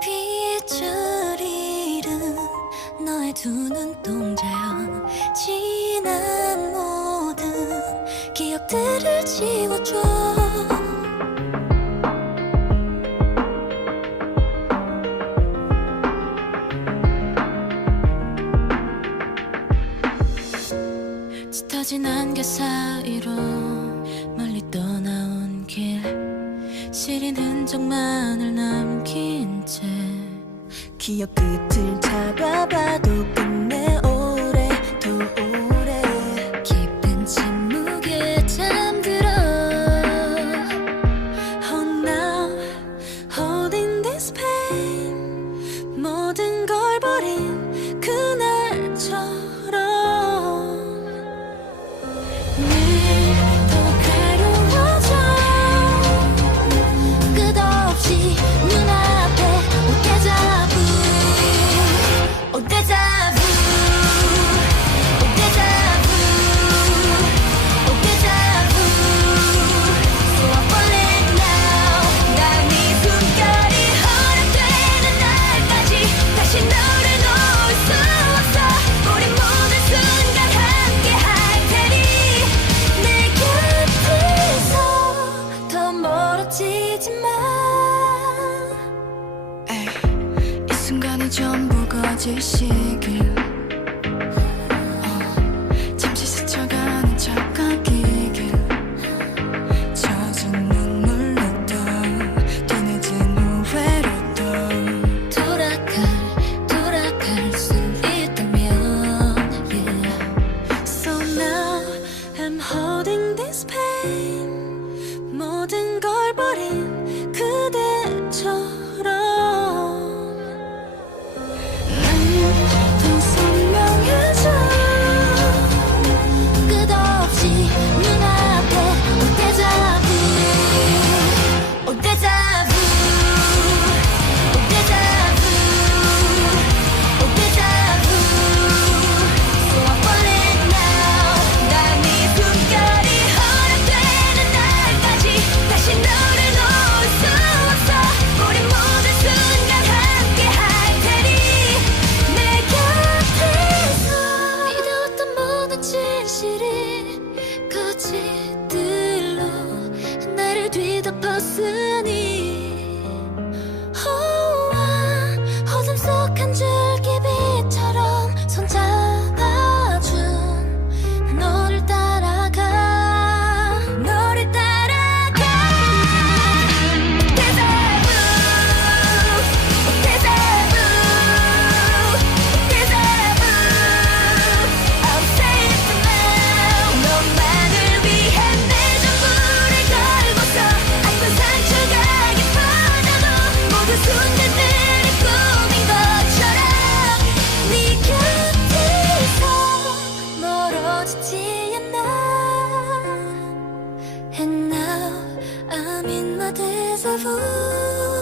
빛을 잃은 너의 두 눈동자여. 지난 모든 기억들을 지워줘. 짙어진 안개 사이로 멀리 떠나온 길. 내린 흔적만을 남긴 채 기억 끝을 잡아봐도 끝내 전부 거짓 이 길, 어, 잠시 스쳐가 는 착각, 이길. 젖은 눈물로도 뒤늦은 후회로도 돌아갈 돌아갈 수 있다면 holding this pain. 뒤덮었으니 min ma tes avons